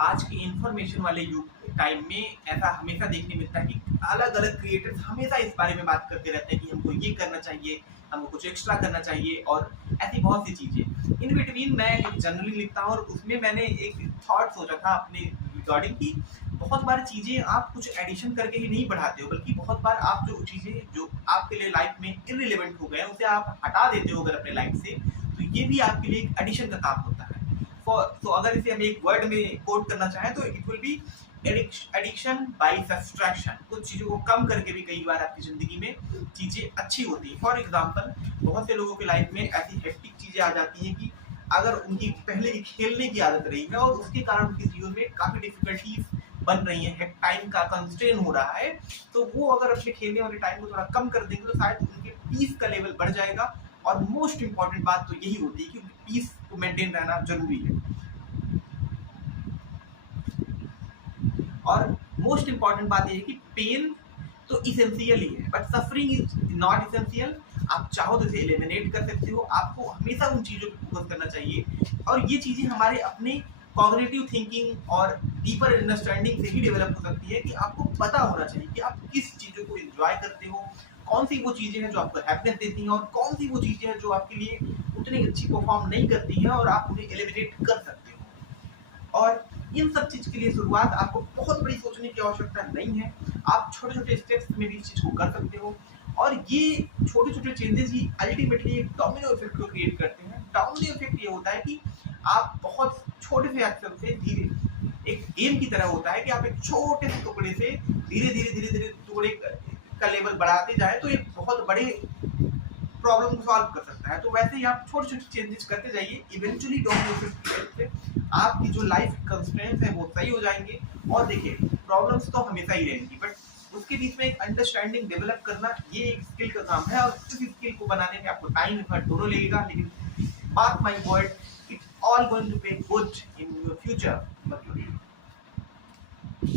आज के इंफॉर्मेशन वाले युग टाइम में ऐसा हमेशा देखने मिलता है कि अलग अलग क्रिएटर्स हमेशा इस बारे में बात करते रहते हैं कि हमको ये करना चाहिए, हमको कुछ एक्स्ट्रा करना चाहिए और ऐसी बहुत सी चीज़ें। इन बिटवीन मैं एक जनरली लिखता हूँ और उसमें मैंने एक थॉट सोचा था अपने रिगार्डिंग की बहुत बार चीज़ें आप कुछ एडिशन करके ही नहीं बढ़ाते हो, बल्कि बहुत बार आप जो चीज़ें जो आपके लिए लाइफ में इररिलेवेंट हो गए उसे आप हटा देते हो अगर अपने लाइफ से, तो ये भी आपके लिए एक एडिशन का काम होता है। तो अगर इसे हम एक वर्ड में कोट करना चाहें तो it will be addition by subtraction. कुछ चीज़ों को कम करके भी कई बार आपकी ज़िंदगी में चीज़ें अच्छी होती हैं। फॉर एग्जांपल बहुत से लोगों की लाइफ में ऐसी हेक्टिक चीज़ें आ जाती हैं कि अगर उनकी पहले की खेलने की आदत रही है और उसके कारण उनके जीवन में काफ़ी डिफिकल्टीज बन रही है, टाइम का कंस्ट्रेन हो रहा है, तो वो अगर अपने खेलने वाले टाइम को थोड़ा कम कर देंगे तो शायद उनके पीस का लेवल बढ़ जाएगा। और मोस्ट इंपॉर्टेंट बात तो यही होती है कि उनकी पीस को मेंटेन रहना जरूरी है। और मोस्ट इंपॉर्टेंट बात यह है कि पेन तो इसेंशियल ही है, but suffering is not essential. आप चाहो तो इसे एलिमिनेट कर सकते हो, आपको हमेशा उन चीज़ों पर फोकस करना चाहिए और ये चीज़ें हमारे अपने कॉग्निटिव थिंकिंग और डीपर अंडरस्टैंडिंग से ही डेवलप हो सकती है कि आपको पता होना चाहिए कि आप किस चीज़ों को एंजॉय करते हो, कौन सी वो चीज़ें हैं जो आपको हैप्पीनेस देती हैं और कौन सी वो चीज़ें हैं जो आपके लिए उतनी अच्छी परफॉर्म नहीं करती हैं और आप उन्हें एलिमिनेट कर सकते हो। और इन सब चीज़ के लिए शुरुआत आपको बहुत बड़ी सोचने की आवश्यकता नहीं है, आप छोटे छोटे स्टेप्स में भी इस चीज़ को कर सकते हो और ये छोटे छोटे चेंजेस ही अल्टीमेटली एक डोमिनो इफेक्ट को क्रिएट करते हैं। डोमिनो इफेक्ट ये होता है कि आप बहुत छोटे से एक्शन से धीरे, एक गेम की तरह होता है कि आप एक छोटे से टुकड़े से धीरे धीरे धीरे धीरे टुकड़े का लेवल बढ़ाते जाए तो एक बहुत बड़े प्रॉब्लम को सॉल्व कर सकता है। तो वैसे ही आप छोटे छोटे चेंजेस करते जाइए, इवेंचुअली डोमिनो इफेक्ट की हेल्प से आपकी जो लाइफ कंस्ट्रेंट्स है वो सही हो जाएंगे। और देखिए प्रॉब्लम्स तो हमेशा ही रहेंगी, बट उसके बीच में एक अंडरस्टैंडिंग डेवलप करना ये एक स्किल का काम है और इस स्किल को बनाने में आपको टाइम एफर्ट दोनों लगेगा, लेकिन mark my word, it's all going to pay good in your future.